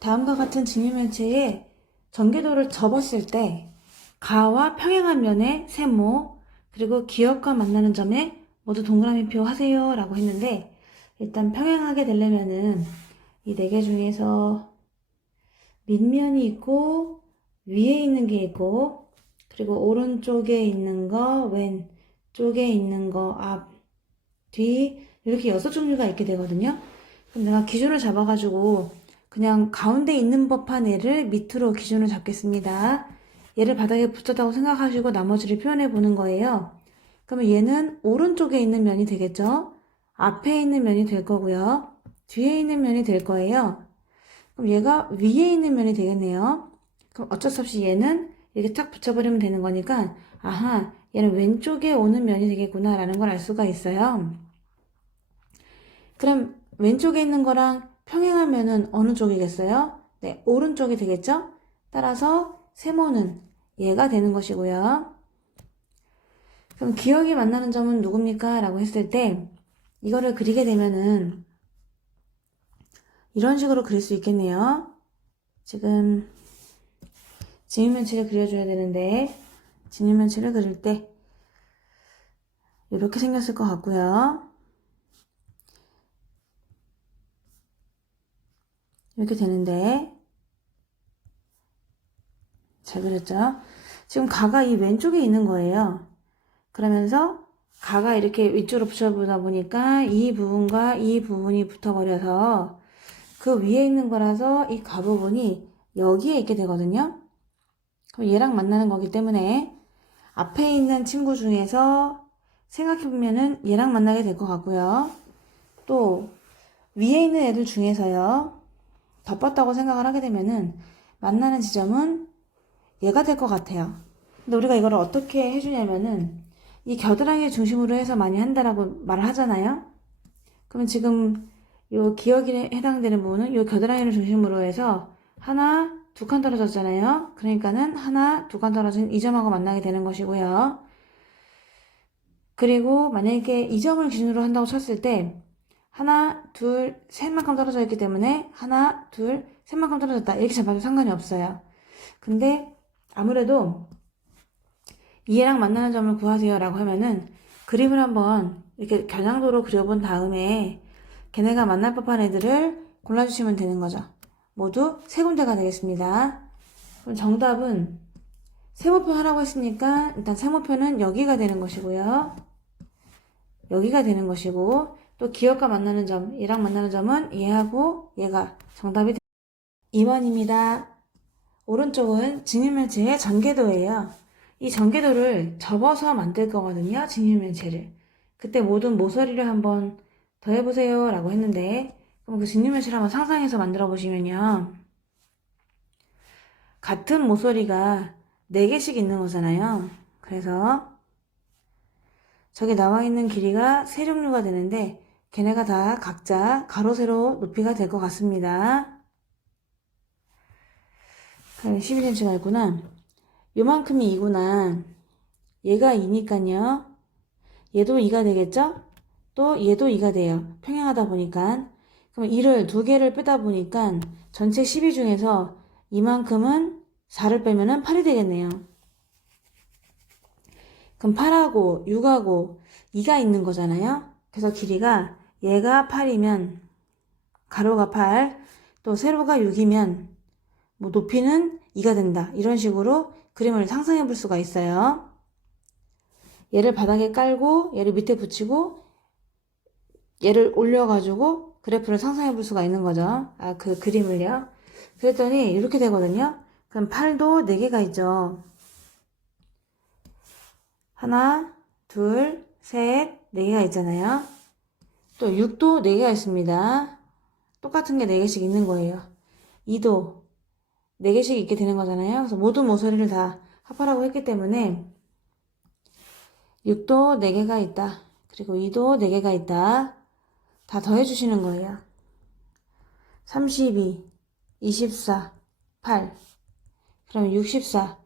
다음과 같은 진위면체에 전개도를 접었을 때 가와 평행한 면의 세모 그리고 기역과 만나는 점에 모두 동그라미표 하세요 라고 했는데, 일단 평행하게 되려면은 이 네 개 중에서 밑면이 있고 위에 있는 게 있고, 그리고 오른쪽에 있는 거, 왼쪽에 있는 거, 앞, 뒤, 이렇게 6종류가 있게 되거든요. 그럼 내가 기준을 잡아가지고 그냥 가운데 있는 법한 애를 밑으로 기준을 잡겠습니다. 얘를 바닥에 붙였다고 생각하시고 나머지를 표현해 보는 거예요. 그러면 얘는 오른쪽에 있는 면이 되겠죠? 앞에 있는 면이 될 거고요. 뒤에 있는 면이 될 거예요. 그럼 얘가 위에 있는 면이 되겠네요. 그럼 어쩔 수 없이 얘는 이렇게 딱 붙여버리면 되는 거니까, 아하, 얘는 왼쪽에 오는 면이 되겠구나 라는 걸 알 수가 있어요. 그럼 왼쪽에 있는 거랑 평행한 면은 어느 쪽이겠어요? 네, 오른쪽이 되겠죠? 따라서 세모는 얘가 되는 것이고요. 그럼 기역이 만나는 점은 누굽니까? 라고 했을 때 이거를 그리게 되면은 이런 식으로 그릴 수 있겠네요. 지금 진위면체를 그려줘야 되는데 진위면체를 그릴 때 이렇게 생겼을 것 같고요. 이렇게 되는데 잘 그렸죠? 지금 가가 이 왼쪽에 있는 거예요. 그러면서 가가 이렇게 위쪽으로 붙여보다 보니까 이 부분과 이 부분이 붙어버려서 그 위에 있는 거라서 이 가 부분이 여기에 있게 되거든요. 그럼 얘랑 만나는 거기 때문에 앞에 있는 친구 중에서 생각해보면은 얘랑 만나게 될 것 같고요. 또 위에 있는 애들 중에서요, 덮었다고 생각을 하게 되면은 만나는 지점은 얘가 될 것 같아요. 근데 우리가 이걸 어떻게 해주냐면은 이 겨드랑이 중심으로 해서 많이 한다라고 말을 하잖아요. 그러면 지금 요 기억에 해당되는 부분은 요 겨드랑이를 중심으로 해서 하나, 두 칸 떨어졌잖아요. 그러니까는 하나, 두 칸 떨어진 이 점하고 만나게 되는 것이고요. 그리고 만약에 이 점을 기준으로 한다고 쳤을 때 하나, 둘, 셋만큼 떨어져 있기 때문에 하나, 둘, 셋만큼 떨어졌다 이렇게 잡아도 상관이 없어요. 근데 아무래도 얘랑 만나는 점을 구하세요 라고 하면은 그림을 한번 이렇게 겨냥도로 그려본 다음에 걔네가 만날 법한 애들을 골라주시면 되는 거죠. 모두 세 군데가 되겠습니다. 그럼 정답은 세모표 하라고 했으니까 일단 세모표는 여기가 되는 것이고요. 여기가 되는 것이고, 또 기억과 만나는 점, 얘랑 만나는 점은 얘하고 얘가 정답이 2번입니다. 오른쪽은 진위면체의 전개도예요. 이 전개도를 접어서 만들 거거든요. 진위면체를. 그때 모든 모서리를 한번 더해보세요 라고 했는데, 그럼 그 진위면체를 한번 상상해서 만들어 보시면요, 같은 모서리가 4개씩 있는 거잖아요. 그래서 저기 나와 있는 길이가 세 종류가 되는데 걔네가 다 각자 가로 세로 높이가 될 것 같습니다. 12cm가 있구나. 요만큼이 2구나. 얘가 2니까요. 얘도 2가 되겠죠? 또 얘도 2가 돼요. 평행하다 보니까. 그럼 2를 2개를 빼다 보니까 전체 12 중에서 이만큼은 4를 빼면은 8이 되겠네요. 그럼 8하고 6하고 2가 있는 거잖아요. 그래서 길이가 얘가 8이면 가로가 8, 또 세로가 6이면 뭐 높이는 2가 된다. 이런 식으로 그림을 상상해 볼 수가 있어요. 얘를 바닥에 깔고 얘를 밑에 붙이고 얘를 올려가지고 그래프를 상상해 볼 수가 있는 거죠. 그 그림을요. 그랬더니 이렇게 되거든요. 그럼 8도 4개가 있죠. 하나, 둘, 셋, 4개가 있잖아요. 또 6도 4개가 있습니다. 똑같은 게 4개씩 있는 거예요. 2도 4개씩 있게 되는 거잖아요. 그래서 모든 모서리를 다 합하라고 했기 때문에 6도 4개가 있다. 그리고 2도 4개가 있다. 다 더해주시는 거예요. 32, 24, 8. 그럼 64.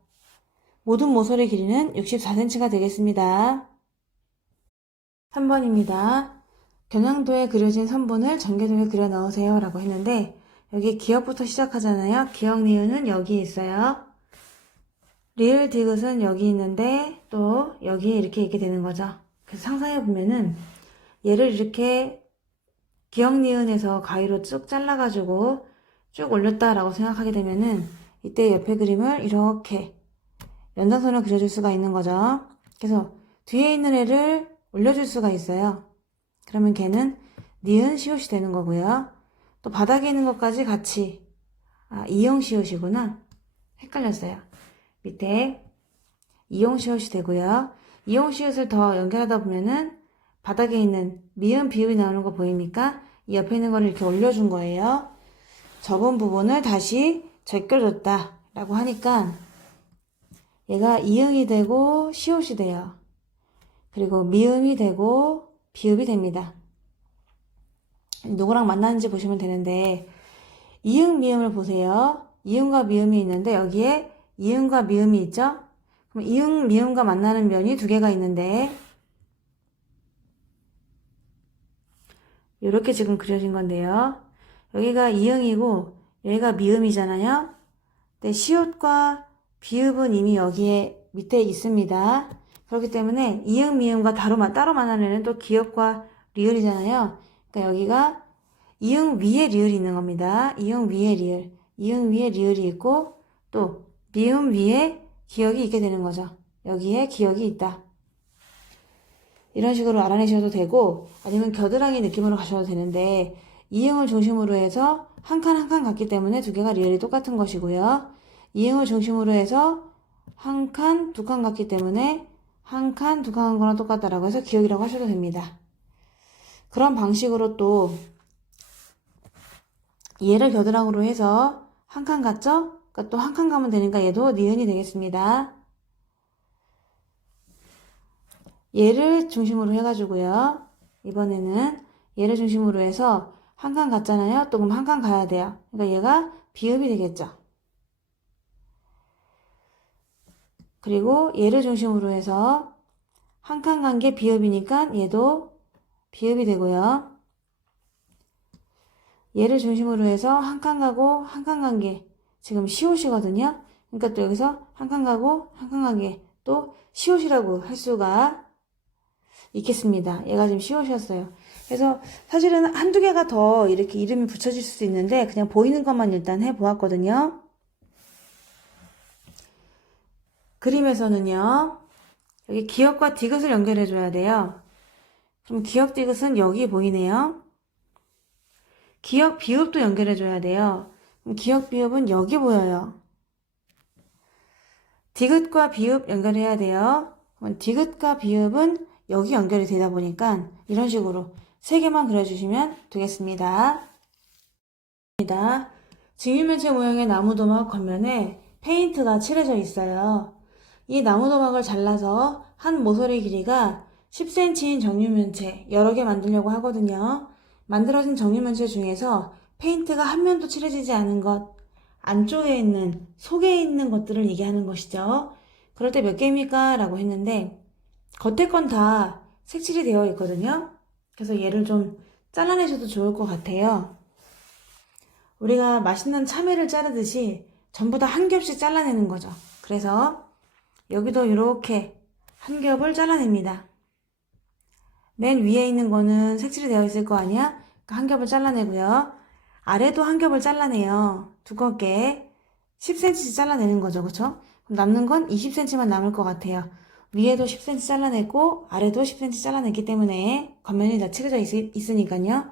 모든 모서리 길이는 64cm가 되겠습니다. 3번입니다. 겨냥도에 그려진 선분을 전개도에 그려 넣으세요 라고 했는데, 여기 기역부터 시작하잖아요. 기역 니은은 여기 있어요. 리을 디귿은 여기 있는데 또 여기에 이렇게 되는 거죠. 그래서 상상해 보면은 얘를 이렇게 기역 니은에서 가위로 쭉 잘라가지고 쭉 올렸다라고 생각하게 되면은 이때 옆에 그림을 이렇게 연장선을 그려줄 수가 있는 거죠. 그래서 뒤에 있는 애를 올려줄 수가 있어요. 그러면 걔는 니은 시옷이 되는 거고요. 또 바닥에 있는 것까지 같이 이용 시옷이구나. 헷갈렸어요. 밑에 이용 시옷이 되고요. 이용 시옷을 더 연결하다 보면은 바닥에 있는 미음 비읍이 나오는 거 보입니까? 이 옆에 있는 거를 이렇게 올려준 거예요. 접은 부분을 다시 제껴줬다 라고 하니까 얘가 이응이 되고 시옷이 돼요. 그리고 미음이 되고 비읍이 됩니다. 누구랑 만나는지 보시면 되는데 이응 미음을 보세요. 이응과 미음이 있는데 여기에 이응과 미음이 있죠? 그럼 이응 미음과 만나는 면이 두 개가 있는데 이렇게 지금 그려진 건데요. 여기가 이응이고 여기가 미음이잖아요. 근데 시옷과 비읍은 이미 여기에 밑에 있습니다. 그렇기 때문에 이응 미음과 따로 만나는 애는 또 기역과 리을이잖아요. 그러니까 여기가 이응 위에 리을이 있는 겁니다. 이응 위에 리을, 이응 위에 리을이 있고 또 미음 위에 기역이 있게 되는 거죠. 여기에 기역이 있다. 이런 식으로 알아내셔도 되고 아니면 겨드랑이 느낌으로 가셔도 되는데 이응을 중심으로 해서 한 칸 한 칸 같기 때문에 두 개가 리을이 똑같은 것이고요. 이응을 중심으로 해서 한 칸, 두 칸 같기 때문에 한 칸, 두 칸 한 거랑 똑같다라고 해서 기역이라고 하셔도 됩니다. 그런 방식으로 또 얘를 겨드랑이로 해서 한 칸 같죠? 그러니까 또 한 칸 가면 되니까 얘도 니은이 되겠습니다. 얘를 중심으로 해가지고요. 이번에는 얘를 중심으로 해서 한 칸 갔잖아요. 또 그럼 한 칸 가야 돼요. 그러니까 얘가 비읍이 되겠죠. 그리고 얘를 중심으로 해서 한 칸 간 게 비읍이니까 얘도 비읍이 되고요. 얘를 중심으로 해서 한 칸 가고 한 칸 간 게 지금 시옷이거든요. 그러니까 또 여기서 한 칸 가고 한 칸 간 게 또 시옷이라고 할 수가 있겠습니다. 얘가 지금 시옷이었어요. 그래서 사실은 한두 개가 더 이렇게 이름이 붙여질 수 있는데 그냥 보이는 것만 일단 해보았거든요. 그림에서는요. 여기 기역과 디귿을 연결해 줘야 돼요. 그럼 기역 디귿은 여기 보이네요. 기역 비읍도 연결해 줘야 돼요. 그럼 기역 비읍은 여기 보여요. 디귿과 비읍 연결해야 돼요. 그럼 디귿과 비읍은 여기 연결이 되다 보니까 이런 식으로 세 개만 그려주시면 되겠습니다. 직육면체 모양의 나무도막 겉면에 페인트가 칠해져 있어요. 이 나무도막을 잘라서 한 모서리 길이가 10cm인 정육면체 여러 개 만들려고 하거든요. 만들어진 정육면체 중에서 페인트가 한 면도 칠해지지 않은 것, 안쪽에 있는, 속에 있는 것들을 얘기하는 것이죠. 그럴 때 몇 개입니까? 라고 했는데 겉에 건 다 색칠이 되어 있거든요. 그래서 얘를 좀 잘라내셔도 좋을 것 같아요. 우리가 맛있는 참외를 자르듯이 전부 다 한 겹씩 잘라내는 거죠. 그래서 여기도 이렇게 한 겹을 잘라냅니다. 맨 위에 있는 거는 색칠이 되어 있을 거 아니야? 그러니까 한 겹을 잘라내고요. 아래도 한 겹을 잘라내요. 두껍게 10cm씩 잘라내는 거죠. 그쵸? 그럼 남는 건 20cm만 남을 것 같아요. 위에도 10cm 잘라냈고 아래도 10cm 잘라냈기 때문에 겉면이 다 칠해져 있으니까요.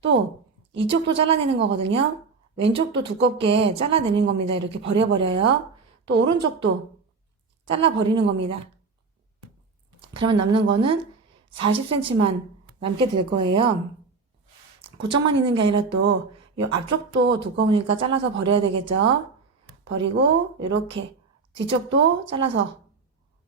또 이쪽도 잘라내는 거거든요. 왼쪽도 두껍게 잘라내는 겁니다. 이렇게 버려버려요. 또 오른쪽도 잘라버리는 겁니다. 그러면 남는 거는 40cm만 남게 될 거예요. 그쪽만 있는 게 아니라 또 이 앞쪽도 두꺼우니까 잘라서 버려야 되겠죠. 버리고 이렇게 뒤쪽도 잘라서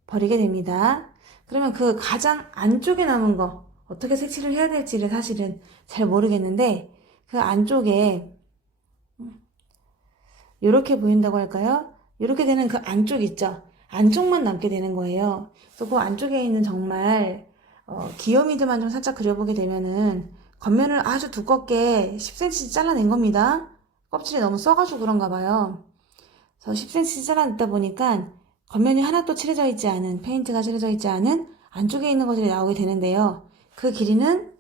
버리게 됩니다. 그러면 그 가장 안쪽에 남은 거 어떻게 색칠을 해야 될지를 사실은 잘 모르겠는데 그 안쪽에 이렇게 보인다고 할까요? 이렇게 되는 그 안쪽 있죠? 안쪽만 남게 되는 거예요. 그래서 그 안쪽에 있는 정말 기어미드만 좀 살짝 그려보게 되면은 겉면을 아주 두껍게 10cm 잘라낸 겁니다. 껍질이 너무 써가지고 그런가 봐요. 그래서 10cm 잘라냈다 보니까 겉면이 하나도 칠해져 있지 않은, 페인트가 칠해져 있지 않은 안쪽에 있는 것들이 나오게 되는데요. 그 길이는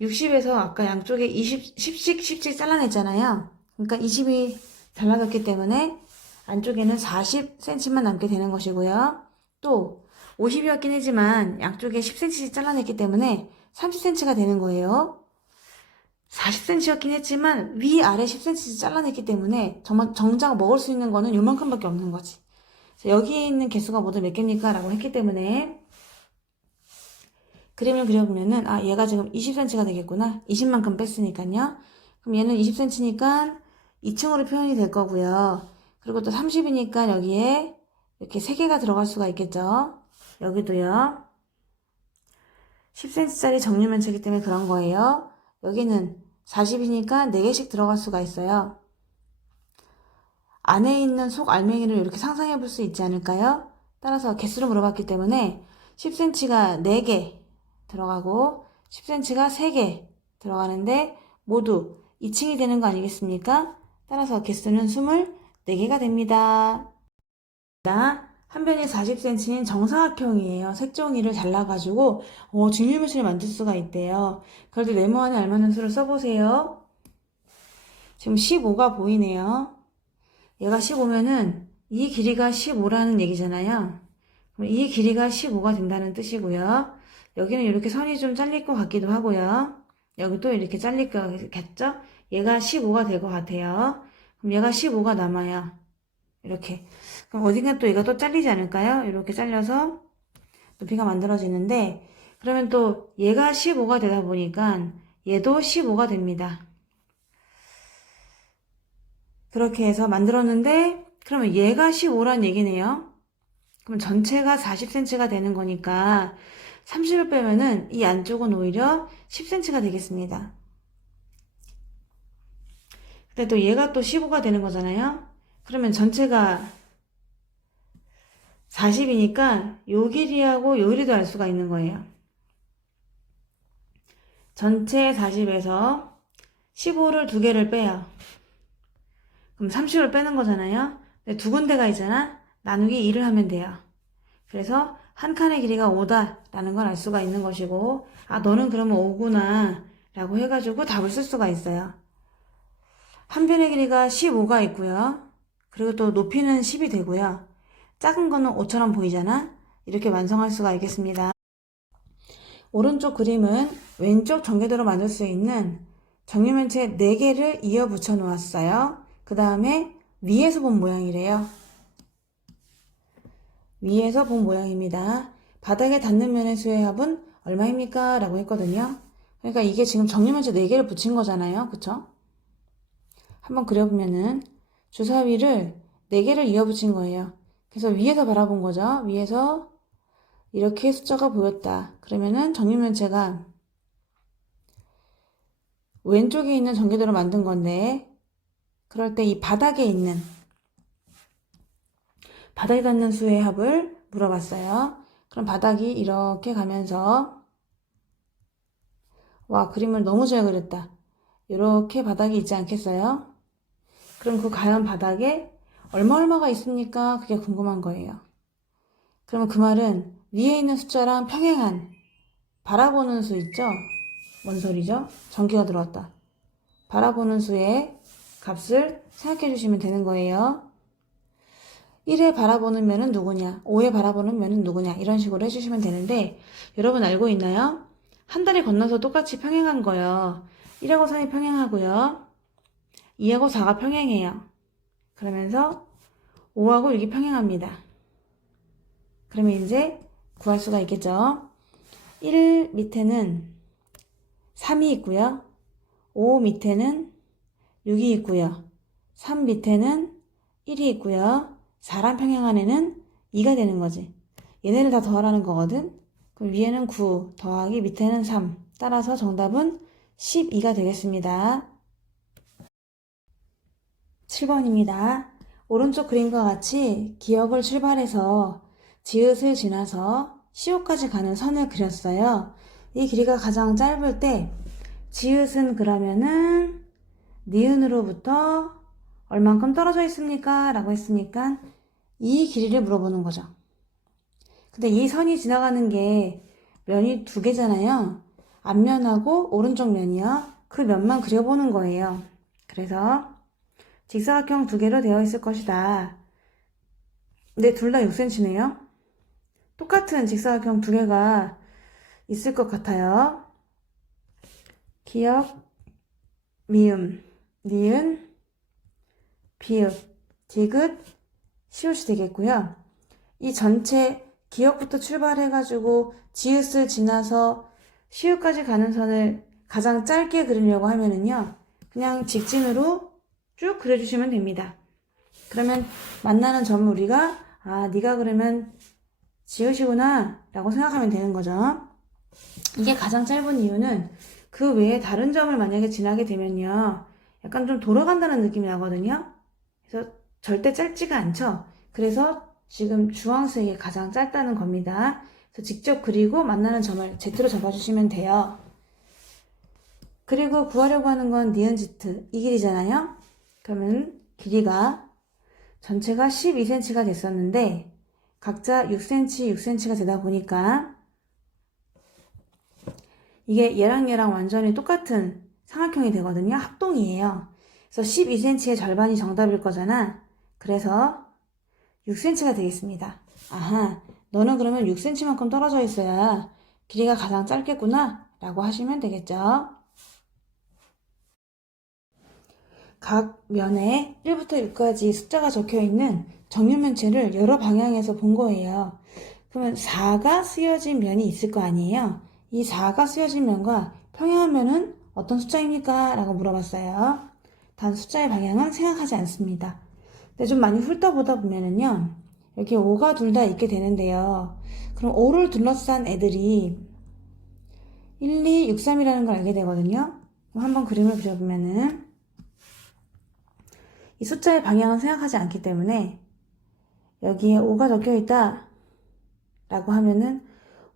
60에서 아까 양쪽에 10씩 잘라냈잖아요. 그러니까 20이 달라졌기 때문에 안쪽에는 40cm만 남게 되는 것이고요. 또 50이었긴 하지만 양쪽에 10cm씩 잘라냈기 때문에 30cm가 되는 거예요. 40cm였긴 했지만 위아래 10cm씩 잘라냈기 때문에 정작 먹을 수 있는 거는 요만큼밖에 없는 거지. 여기 있는 개수가 모두 몇 개입니까? 라고 했기 때문에 그림을 그려보면은 얘가 지금 20cm가 되겠구나. 20만큼 뺐으니까요. 그럼 얘는 20cm니까 2층으로 표현이 될 거고요. 그리고 또 30이니까 여기에 이렇게 3개가 들어갈 수가 있겠죠. 여기도요. 10cm짜리 정육면체이기 때문에 그런 거예요. 여기는 40이니까 4개씩 들어갈 수가 있어요. 안에 있는 속 알맹이를 이렇게 상상해 볼 수 있지 않을까요? 따라서 개수를 물어봤기 때문에 10cm가 4개 들어가고 10cm가 3개 들어가는데 모두 2층이 되는 거 아니겠습니까? 따라서 개수는 24개가 됩니다. 한 변이 40cm인 정사각형이에요. 색종이를 잘라가지고 증류면체를 만들 수가 있대요. 그럴 때 네모안에 알맞는 수를 써보세요. 지금 15가 보이네요. 얘가 15면은 이 길이가 15라는 얘기잖아요. 그럼 이 길이가 15가 된다는 뜻이고요. 여기는 이렇게 선이 좀 잘릴 것 같기도 하고요. 여기도 이렇게 잘릴 것 같죠? 얘가 15가 될 것 같아요. 그럼 얘가 15가 남아요. 이렇게. 그럼 어딘가 또 얘가 또 잘리지 않을까요? 이렇게 잘려서 높이가 만들어지는데, 그러면 또 얘가 15가 되다 보니까 얘도 15가 됩니다. 그렇게 해서 만들었는데, 그러면 얘가 15란 얘기네요. 그럼 전체가 40cm가 되는 거니까 30을 빼면은 이 안쪽은 오히려 10cm가 되겠습니다. 근데 또 얘가 또 15가 되는 거잖아요. 그러면 전체가 40이니까 요 길이하고 요 길이도 알 수가 있는 거예요. 전체 40에서 15를 2개를 빼요. 그럼 30을 빼는 거잖아요. 근데 두 군데가 있잖아. 나누기 2를 하면 돼요. 그래서 한 칸의 길이가 5다 라는 걸 알 수가 있는 것이고, 너는 그러면 5구나 라고 해가지고 답을 쓸 수가 있어요. 한 변의 길이가 15가 있고요. 그리고 또 높이는 10이 되고요. 작은 거는 5처럼 보이잖아. 이렇게 완성할 수가 있겠습니다. 오른쪽 그림은 왼쪽 전개도로 만들 수 있는 정육면체 4개를 이어 붙여 놓았어요. 그 다음에 위에서 본 모양이래요. 위에서 본 모양입니다. 바닥에 닿는 면의 수의 합은 얼마입니까? 라고 했거든요. 그러니까 이게 지금 정육면체 4개를 붙인 거잖아요. 그쵸? 한번 그려보면은 주사위를 4개를 이어 붙인 거예요. 그래서 위에서 바라본 거죠. 위에서 이렇게 숫자가 보였다. 그러면은 정육면체가 왼쪽에 있는 전개도로 만든 건데, 그럴 때 이 바닥에 닿는 수의 합을 물어봤어요. 그럼 바닥이 이렇게 가면서, 그림을 너무 잘 그렸다. 이렇게 바닥이 있지 않겠어요? 그럼 그 과연 바닥에 얼마가 있습니까? 그게 궁금한 거예요. 그러면 그 말은 위에 있는 숫자랑 평행한 바라보는 수 있죠? 뭔 소리죠? 전기가 들어왔다. 바라보는 수의 값을 생각해 주시면 되는 거예요. 1에 바라보는 면은 누구냐, 5에 바라보는 면은 누구냐, 이런 식으로 해주시면 되는데, 여러분 알고 있나요? 한 다리 건너서 똑같이 평행한 거요. 1하고 3이 평행하고요. 2하고 4가 평행해요. 그러면서 5하고 6이 평행합니다. 그러면 이제 구할 수가 있겠죠. 1 밑에는 3이 있고요. 5 밑에는 6이 있고요. 3 밑에는 1이 있고요. 4랑 평행한 애는 2가 되는 거지. 얘네를 다 더하라는 거거든. 그럼 위에는 9 더하기 밑에는 3. 따라서 정답은 12가 되겠습니다. 7번입니다. 오른쪽 그림과 같이 기역을 출발해서 지읒을 지나서 시옷까지 가는 선을 그렸어요. 이 길이가 가장 짧을 때 지읒은 그러면은 니은으로부터 얼만큼 떨어져 있습니까? 라고 했으니까 이 길이를 물어보는 거죠. 근데 이 선이 지나가는 게 면이 두 개잖아요. 앞면하고 오른쪽 면이요. 그 면만 그려보는 거예요. 그래서 직사각형 두 개로 되어 있을 것이다. 근데 둘 다 6cm네요. 똑같은 직사각형 두 개가 있을 것 같아요. 기역, 미음, 니은, 비읍, 디귿, 시옷이 되겠고요. 이 전체 기역부터 출발해가지고 지읒을 지나서 시옷까지 가는 선을 가장 짧게 그리려고 하면은요, 그냥 직진으로 쭉 그려주시면 됩니다. 그러면 만나는 점을 우리가 네가 그러면 지읒이구나 라고 생각하면 되는 거죠. 이게 가장 짧은 이유는 그 외에 다른 점을 만약에 지나게 되면요, 약간 좀 돌아간다는 느낌이 나거든요. 그래서 절대 짧지가 않죠. 그래서 지금 주황색이 가장 짧다는 겁니다. 그래서 직접 그리고 만나는 점을 Z로 잡아주시면 돼요. 그리고 구하려고 하는 건 니은 지트 이 길이잖아요. 그러면 길이가 전체가 12cm가 됐었는데 각자 6cm, 6cm가 되다 보니까 이게 얘랑 완전히 똑같은 삼각형이 되거든요. 합동이에요. 그래서 12cm의 절반이 정답일 거잖아. 그래서 6cm가 되겠습니다. 아하, 너는 그러면 6cm만큼 떨어져 있어야 길이가 가장 짧겠구나 라고 하시면 되겠죠. 각 면에 1부터 6까지 숫자가 적혀있는 정육면체를 여러 방향에서 본 거예요. 그러면 4가 쓰여진 면이 있을 거 아니에요. 이 4가 쓰여진 면과 평행한 면은 어떤 숫자입니까? 라고 물어봤어요. 단 숫자의 방향은 생각하지 않습니다. 근데 좀 많이 훑어보다 보면은요, 여기 5가 둘 다 있게 되는데요. 그럼 5를 둘러싼 애들이 1, 2, 6, 3이라는 걸 알게 되거든요. 그럼 한번 그림을 그려보면은 이 숫자의 방향은 생각하지 않기 때문에 여기에 5가 적혀 있다 라고 하면은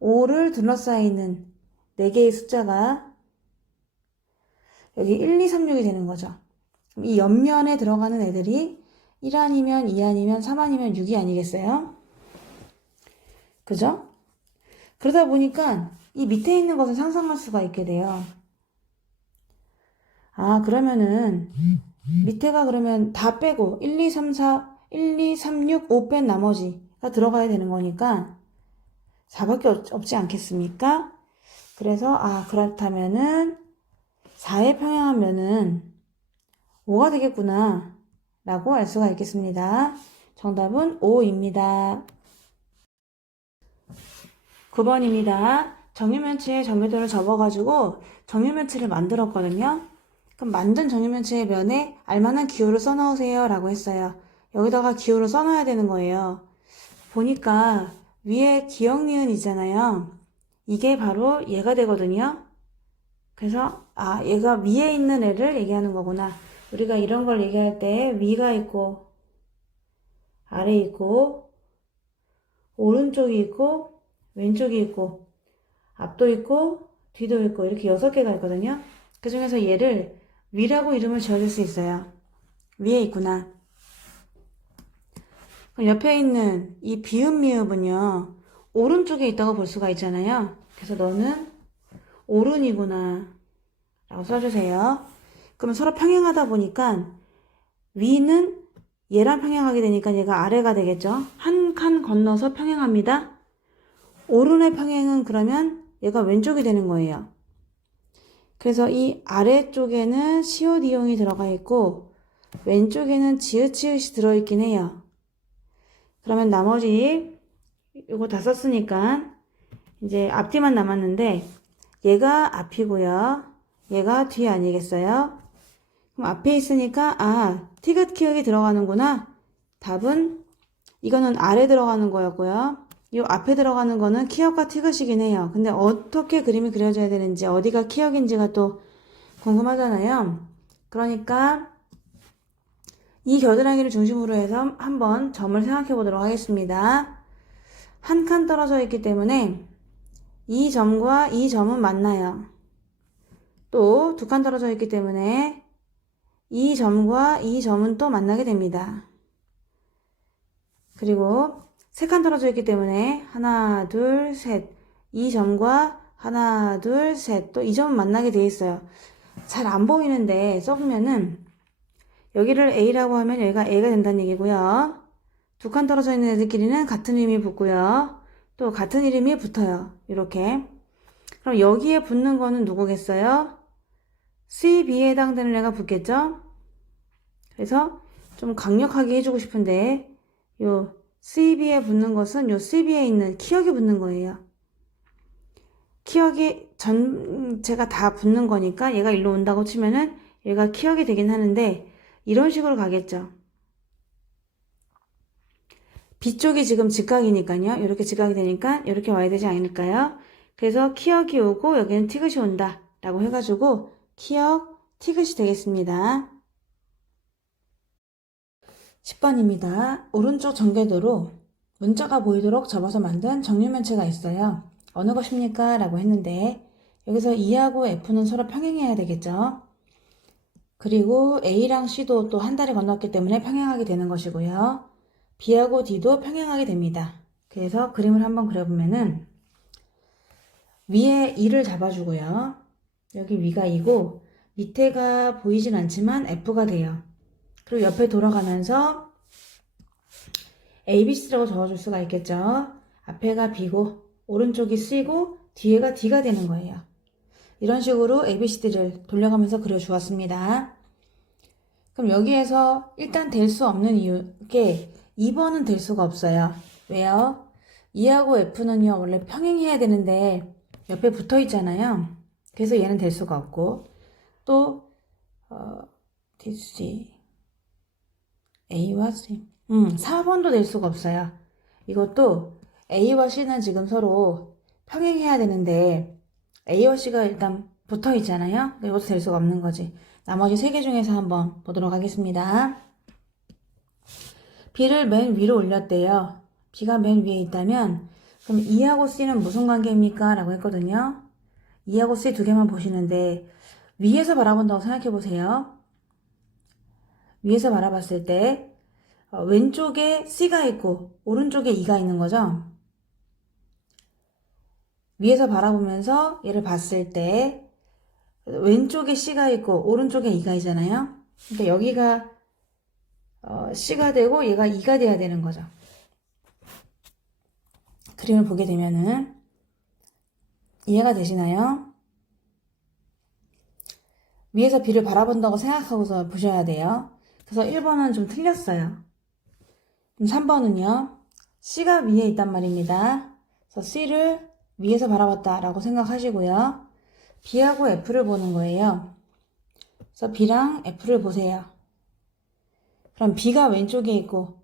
5를 둘러싸이는 4개의 숫자가 여기 1, 2, 3, 6이 되는 거죠. 이 옆면에 들어가는 애들이 1안이면 2안이면 3안이면 6이 아니겠어요? 그죠? 그러다 보니까 이 밑에 있는 것을 상상할 수가 있게 돼요. 그러면은 밑에가 그러면 다 빼고 1, 2, 3, 4, 1, 2, 3, 6, 5 뺀 나머지가 들어가야 되는 거니까 4밖에 없지 않겠습니까? 그래서 그렇다면은 4의 평행한 면은 5가 되겠구나 라고 알 수가 있겠습니다. 정답은 5입니다. 9번입니다. 정육면체에 정교도를 접어가지고 정육면체를 만들었거든요. 그럼 만든 정육면체의 면에 알만한 기호를 써넣으세요 라고 했어요. 여기다가 기호를 써넣어야 되는 거예요. 보니까 위에 기역 니은 있잖아요. 이게 바로 얘가 되거든요. 그래서 얘가 위에 있는 애를 얘기하는 거구나. 우리가 이런 걸 얘기할 때 위가 있고 아래 있고 오른쪽이 있고 왼쪽이 있고 앞도 있고 뒤도 있고 이렇게 6개가 있거든요. 그 중에서 얘를 위라고 이름을 지어줄 수 있어요. 위에 있구나. 옆에 있는 이 비읍 미읍은요, 오른쪽에 있다고 볼 수가 있잖아요. 그래서 너는 오른이구나 라고 써주세요. 그러면 서로 평행하다 보니까 위는 얘랑 평행하게 되니까 얘가 아래가 되겠죠. 한 칸 건너서 평행합니다. 오른의 평행은 그러면 얘가 왼쪽이 되는 거예요. 그래서 이 아래쪽에는 시옷 이용이 들어가 있고 왼쪽에는 지읒 치읒이 들어있긴 해요. 그러면 나머지 이거 다 썼으니까 이제 앞뒤만 남았는데 얘가 앞이고요. 얘가 뒤 아니겠어요? 그럼 앞에 있으니까 티귿 키읔이 들어가는구나. 답은 이거는 아래 들어가는 거였고요. 이 앞에 들어가는 거는 키읔과 티귿이긴 해요. 근데 어떻게 그림이 그려져야 되는지 어디가 키읔인지가 또 궁금하잖아요. 그러니까 이 겨드랑이를 중심으로 해서 한번 점을 생각해 보도록 하겠습니다. 한 칸 떨어져 있기 때문에 이 점과 이 점은 만나요. 또 두 칸 떨어져 있기 때문에 이 점과 이 점은 또 만나게 됩니다. 그리고 세 칸 떨어져 있기 때문에 하나, 둘, 셋. 이 점과 하나, 둘, 셋. 또 이 점은 만나게 돼 있어요. 잘 안 보이는데 써보면은 여기를 A라고 하면 여기가 A가 된다는 얘기고요. 두 칸 떨어져 있는 애들끼리는 같은 이름이 붙고요. 또 같은 이름이 붙어요. 이렇게. 그럼 여기에 붙는 거는 누구겠어요? C, B에 해당되는 애가 붙겠죠? 그래서 좀 강력하게 해주고 싶은데 요 C, B에 붙는 것은 요 C, B에 있는 키역이 붙는 거예요. 키역이 전체가 다 붙는 거니까 얘가 일로 온다고 치면은 얘가 키역이 되긴 하는데 이런 식으로 가겠죠. B쪽이 지금 직각이니까요. 이렇게 직각이 되니까 이렇게 와야 되지 않을까요? 그래서 키역이 오고 여기는 티귿이 온다 라고 해가지고 키역, 티귿이 되겠습니다. 10번입니다. 오른쪽 전개도로 문자가 보이도록 접어서 만든 정육면체가 있어요. 어느 것입니까? 라고 했는데 여기서 E하고 F는 서로 평행해야 되겠죠. 그리고 A랑 C도 또 한 달이 건넜기 때문에 평행하게 되는 것이고요. B하고 D도 평행하게 됩니다. 그래서 그림을 한번 그려보면은 위에 E를 잡아주고요. 여기 위가 E고 밑에가 보이진 않지만 F가 돼요. 그리고 옆에 돌아가면서 ABC라고 적어줄 수가 있겠죠. 앞에가 B고 오른쪽이 C고 뒤에가 D가 되는 거예요. 이런 식으로 ABCD를 돌려가면서 그려주었습니다. 그럼 여기에서 일단 될 수 없는 이유게 2번은 될 수가 없어요. 왜요? E하고 F는요 원래 평행해야 되는데 옆에 붙어 있잖아요. 그래서 얘는 될 수가 없고 또 DC A와 C 4번도 될 수가 없어요. 이것도 A와 C는 지금 서로 평행해야 되는데 A와 C가 일단 붙어 있잖아요. 이것도 될 수가 없는 거지. 나머지 3개 중에서 한번 보도록 하겠습니다. B를 맨 위로 올렸대요. B가 맨 위에 있다면 그럼 E하고 C는 무슨 관계입니까? 라고 했거든요. E하고 C 두 개만 보시는데 위에서 바라본다고 생각해 보세요. 위에서 바라봤을 때 왼쪽에 C가 있고 오른쪽에 E가 있는 거죠. 위에서 바라보면서 얘를 봤을 때 왼쪽에 C가 있고 오른쪽에 E가 있잖아요. 그러니까 여기가 C가 되고 얘가 E가 돼야 되는 거죠. 그림을 보게 되면은 이해가 되시나요? 위에서 B를 바라본다고 생각하고서 보셔야 돼요. 그래서 1번은 좀 틀렸어요. 그럼 3번은요. C가 위에 있단 말입니다. 그래서 C를 위에서 바라봤다 라고 생각하시고요. B하고 F를 보는 거예요. 그래서 B랑 F를 보세요. 그럼 B가 왼쪽에 있고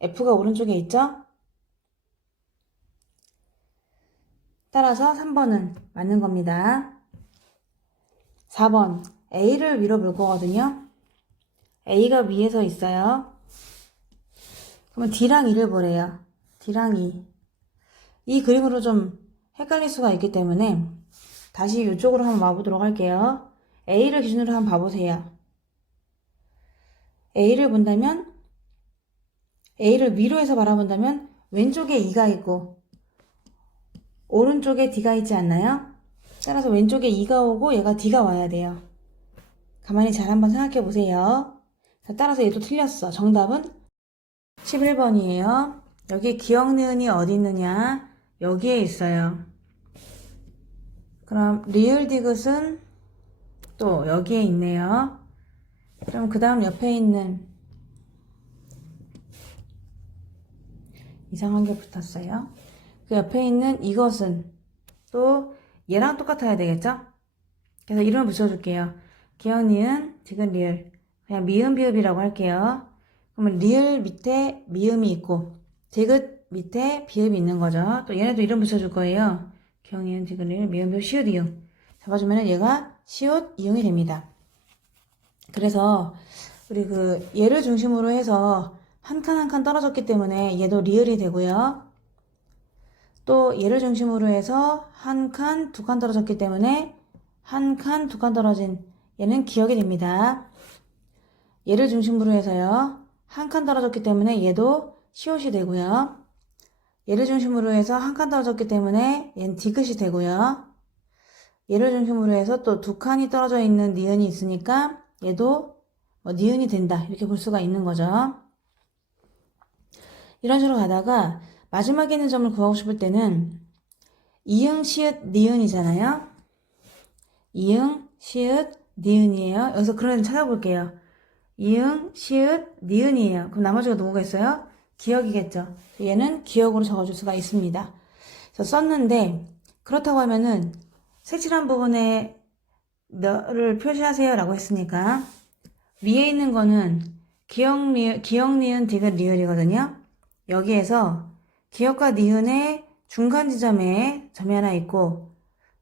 F가 오른쪽에 있죠? 따라서 3번은 맞는 겁니다. 4번 A를 위로 볼 거거든요. A가 위에서 있어요. 그러면 D랑 E를 보래요. D랑 E. 이 그림으로 좀 헷갈릴 수가 있기 때문에 다시 이쪽으로 한번 와보도록 할게요. A를 기준으로 한번 봐보세요. A를 본다면 A를 위로 해서 바라본다면 왼쪽에 E가 있고 오른쪽에 D가 있지 않나요? 따라서 왼쪽에 E가 오고 얘가 D가 와야 돼요. 가만히 잘 한번 생각해 보세요. 따라서 얘도 틀렸어. 정답은 11번이에요. 여기 기억 니은이 어디 있느냐? 여기에 있어요. 그럼 리을 디귿은 또 여기에 있네요. 그럼 그 다음 옆에 있는 이상한 게 붙었어요. 그 옆에 있는 이것은 또 얘랑 똑같아야 되겠죠? 그래서 이름을 붙여줄게요. 기억 니은, 디귿 리을. 그냥 미음 비읍이라고 할게요. 그러면 리을 밑에 미음이 있고 디귿 밑에 비읍이 있는 거죠. 또 얘네도 이름 붙여줄 거예요. 기억 니은, 디귿 리을, 미음 비읍, 시읒 이응. 잡아주면 얘가 시읒 이응이 됩니다. 그래서 우리 그 얘를 중심으로 해서 한 칸 한 칸 떨어졌기 때문에 얘도 리을이 되고요. 또 얘를 중심으로 해서 한 칸, 두 칸 떨어졌기 때문에 한 칸, 두 칸 떨어진 얘는 기억이 됩니다. 얘를 중심으로 해서요. 한 칸 떨어졌기 때문에 얘도 시옷이 되고요. 얘를 중심으로 해서 한 칸 떨어졌기 때문에 얘는 디귿이 되고요. 얘를 중심으로 해서 또 두 칸이 떨어져 있는 니은이 있으니까 얘도 니은이 된다. 이렇게 볼 수가 있는 거죠. 이런 식으로 가다가 마지막에 있는 점을 구하고 싶을 때는 이응, 시읒, 니은이잖아요. 이응, 시읒, 니은이에요. 여기서 그런 애를 찾아볼게요. 이응, 시읒, 니은이에요. 그럼 나머지가 누구가 있어요? 기역이겠죠. 얘는 기역으로 적어줄 수가 있습니다. 그래서 썼는데 그렇다고 하면은 색칠한 부분에 몇을 표시하세요 라고 했으니까 위에 있는 거는 기역, 니은, 디귿, 리을이거든요. 여기에서 기역과 니은의 중간 지점에 점이 하나 있고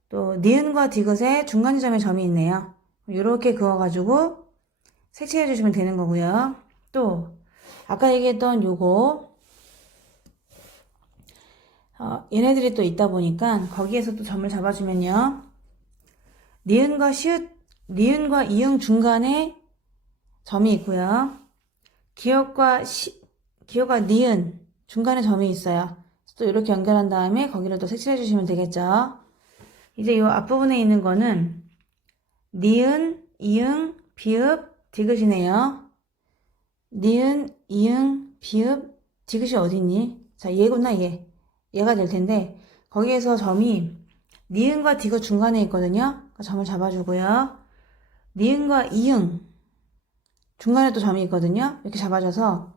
또 니은과 디귿의 중간 지점에 점이 있네요. 이렇게 그어가지고 색칠해 주시면 되는 거고요. 또 아까 얘기했던 요거 얘네들이 또 있다 보니까 거기에서 또 점을 잡아주면요. 니은과 시읒, 니은과 이응 중간에 점이 있고요. 기역과 니은 중간에 점이 있어요. 또 이렇게 연결한 다음에 거기를 또 색칠해 주시면 되겠죠. 이제 이 앞부분에 있는 거는 니은, 이응, 비읍, 디귿이네요. 니은, 이응, 비읍, 디귿이 어딨니? 자, 얘구나, 얘. 얘가 될 텐데, 거기에서 점이 니은과 디귿 중간에 있거든요. 그러니까 점을 잡아주고요. 니은과 이응 중간에 또 점이 있거든요. 이렇게 잡아줘서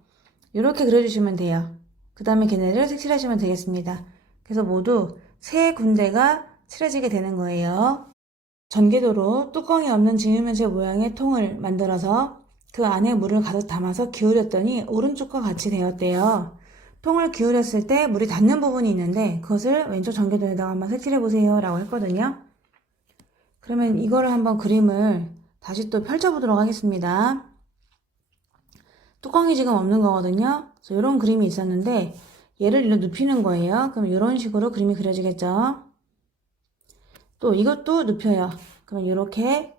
이렇게 그려주시면 돼요. 그 다음에 걔네를 색칠하시면 되겠습니다. 그래서 모두 세 군데가 칠해지게 되는 거예요. 전개도로 뚜껑이 없는 증유면체 모양의 통을 만들어서 그 안에 물을 가득 담아서 기울였더니 오른쪽과 같이 되었대요. 통을 기울였을 때 물이 닿는 부분이 있는데 그것을 왼쪽 전개도에다가 한번 색칠해 보세요 라고 했거든요. 그러면 이거를 한번 그림을 다시 또 펼쳐보도록 하겠습니다. 뚜껑이 지금 없는 거거든요. 그래서 이런 그림이 있었는데 얘를 일로 눕히는 거예요. 그럼 이런 식으로 그림이 그려지겠죠. 또 이것도 눕혀요. 그러면 이렇게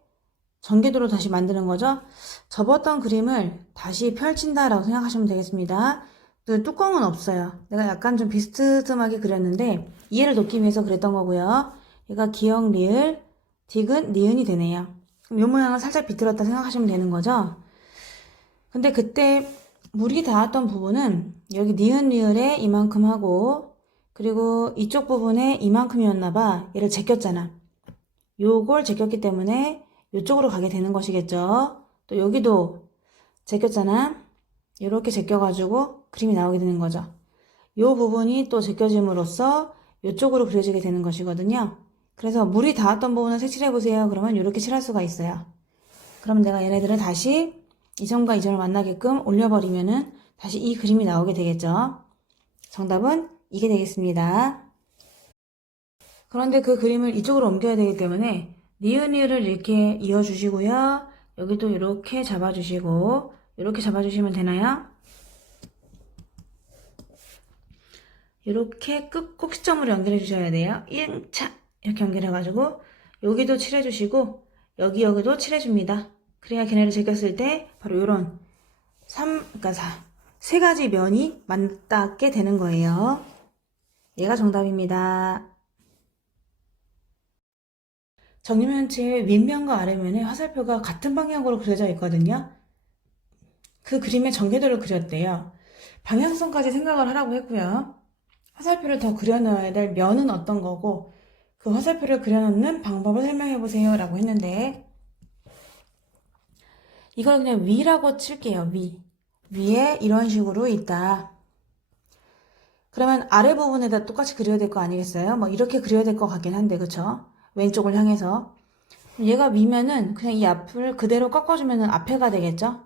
전개도로 다시 만드는 거죠. 접었던 그림을 다시 펼친다라고 생각하시면 되겠습니다. 또 뚜껑은 없어요. 내가 약간 좀 비스듬하게 그렸는데 이해를 돕기 위해서 그랬던 거고요. 얘가 기역, 리을, 디귿, 니은이 되네요. 그럼 이 모양을 살짝 비틀었다 생각하시면 되는 거죠. 근데 그때 물이 닿았던 부분은 여기 니은, 리을에 이만큼 하고 그리고 이쪽 부분에 이만큼이었나봐. 얘를 제꼈잖아. 요걸 제꼈기 때문에 이쪽으로 가게 되는 것이겠죠. 또 여기도 제꼈잖아. 이렇게 제껴가지고 그림이 나오게 되는 거죠. 요 부분이 또 제껴짐으로써 이쪽으로 그려지게 되는 것이거든요. 그래서 물이 닿았던 부분을 색칠해보세요. 그러면 이렇게 칠할 수가 있어요. 그러면 내가 얘네들을 다시 이 점과 이 점을 만나게끔 올려버리면은 다시 이 그림이 나오게 되겠죠. 정답은 이게 되겠습니다. 그런데 그 그림을 이쪽으로 옮겨야 되기 때문에 니은이를 이렇게 이어주시고요. 여기도 이렇게 잡아주시고 이렇게 잡아주시면 되나요? 이렇게 끝 시점으로 연결해 주셔야 돼요. 잉차 이렇게 연결해가지고 여기도 칠해주시고 여기도 칠해줍니다. 그래야 걔네를 제꼈을 때 바로 이런 그러니까 세 가지 면이 맞닿게 되는 거예요. 얘가 정답입니다. 정육면체의 윗면과 아래면에 화살표가 같은 방향으로 그려져 있거든요. 그 그림의 전개도를 그렸대요. 방향성까지 생각을 하라고 했고요. 화살표를 더 그려넣어야 될 면은 어떤 거고 그 화살표를 그려넣는 방법을 설명해 보세요 라고 했는데 이걸 그냥 위라고 칠게요. 위에 이런 식으로 있다. 그러면 아래 부분에다 똑같이 그려야 될 거 아니겠어요? 뭐 이렇게 그려야 될 것 같긴 한데 그쵸? 왼쪽을 향해서 얘가 위면은 그냥 이 앞을 그대로 꺾어주면은 앞에가 되겠죠?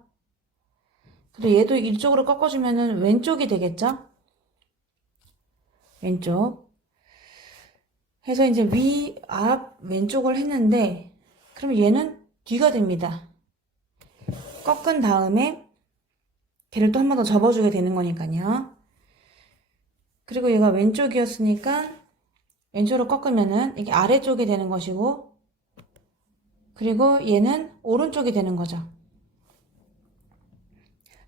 그리고 얘도 이쪽으로 꺾어주면은 왼쪽이 되겠죠? 왼쪽 해서 이제 위, 앞, 왼쪽을 했는데 그러면 얘는 뒤가 됩니다. 꺾은 다음에 걔를 또 한 번 더 접어주게 되는 거니까요. 그리고 얘가 왼쪽이었으니까 왼쪽으로 꺾으면은 이게 아래쪽이 되는 것이고 그리고 얘는 오른쪽이 되는 거죠.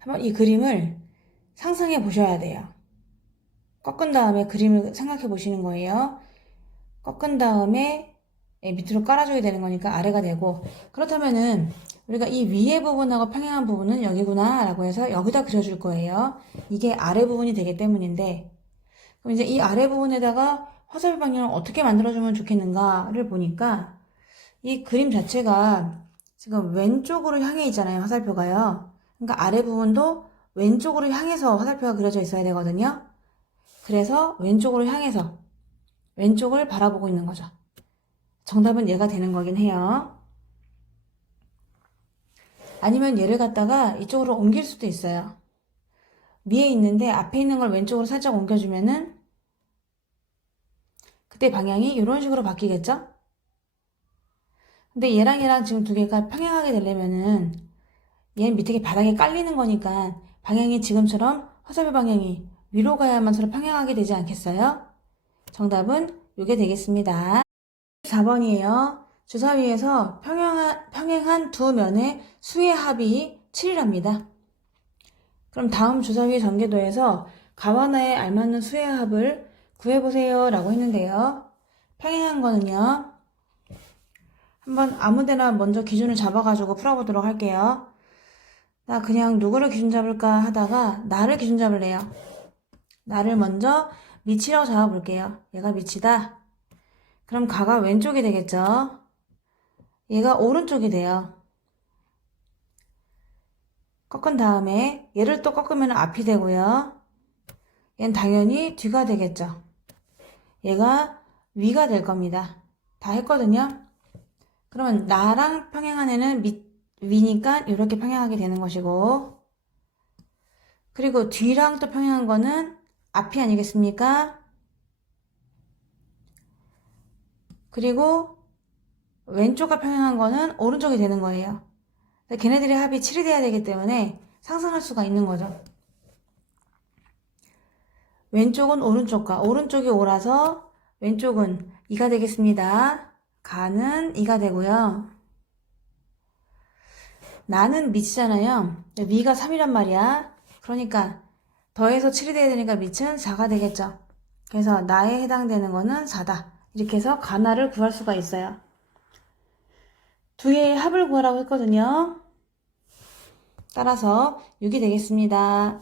한번 이 그림을 상상해 보셔야 돼요. 꺾은 다음에 그림을 생각해 보시는 거예요. 꺾은 다음에 밑으로 깔아줘야 되는 거니까 아래가 되고, 그렇다면은 우리가 이 위에 부분하고 평행한 부분은 여기구나 라고 해서 여기다 그려줄 거예요. 이게 아래 부분이 되기 때문인데, 그럼 이제 이 아래 부분에다가 화살표 방향을 어떻게 만들어주면 좋겠는가를 보니까 이 그림 자체가 지금 왼쪽으로 향해 있잖아요, 화살표가요. 그러니까 아래 부분도 왼쪽으로 향해서 화살표가 그려져 있어야 되거든요. 그래서 왼쪽으로 향해서 왼쪽을 바라보고 있는 거죠. 정답은 얘가 되는 거긴 해요. 아니면 얘를 갖다가 이쪽으로 옮길 수도 있어요. 위에 있는데 앞에 있는 걸 왼쪽으로 살짝 옮겨주면은 그때 방향이 이런 식으로 바뀌겠죠? 근데 얘랑 지금 두 개가 평행하게 되려면은 얘는 밑에 바닥에 깔리는 거니까 방향이 지금처럼 화살표 방향이 위로 가야만 서로 평행하게 되지 않겠어요? 정답은 이게 되겠습니다. 4번이에요. 주사위에서 평행한 두 면의 수의 합이 7이랍니다. 그럼 다음 주사위 전개도에서 가와 나에 알맞는 수의 합을 구해보세요 라고 했는데요. 평행한 거는요. 한번 아무데나 먼저 기준을 잡아가지고 풀어보도록 할게요. 나 그냥 누구를 기준 잡을까 하다가 나를 기준 잡을래요. 나를 먼저 밑이라고 잡아볼게요. 얘가 밑이다. 그럼 가가 왼쪽이 되겠죠. 얘가 오른쪽이 돼요. 꺾은 다음에 얘를 또 꺾으면 앞이 되고요. 얘는 당연히 뒤가 되겠죠. 얘가 위가 될 겁니다. 다 했거든요. 그러면 나랑 평행한 애는 위니까 이렇게 평행하게 되는 것이고, 그리고 뒤랑 또 평행한 거는 앞이 아니겠습니까? 그리고 왼쪽과 평행한 거는 오른쪽이 되는 거예요. 걔네들의 합이 7이 돼야 되기 때문에 상상할 수가 있는 거죠. 왼쪽은 오른쪽과 오른쪽이 5라서 왼쪽은 2가 되겠습니다. 가는 2가 되고요. 나는 밑이잖아요. 위가 3이란 말이야. 그러니까 더해서 7이 돼야 되니까 밑은 4가 되겠죠. 그래서 나에 해당되는 거는 4다. 이렇게 해서 가나를 구할 수가 있어요. 두 개의 합을 구하라고 했거든요. 따라서 6이 되겠습니다.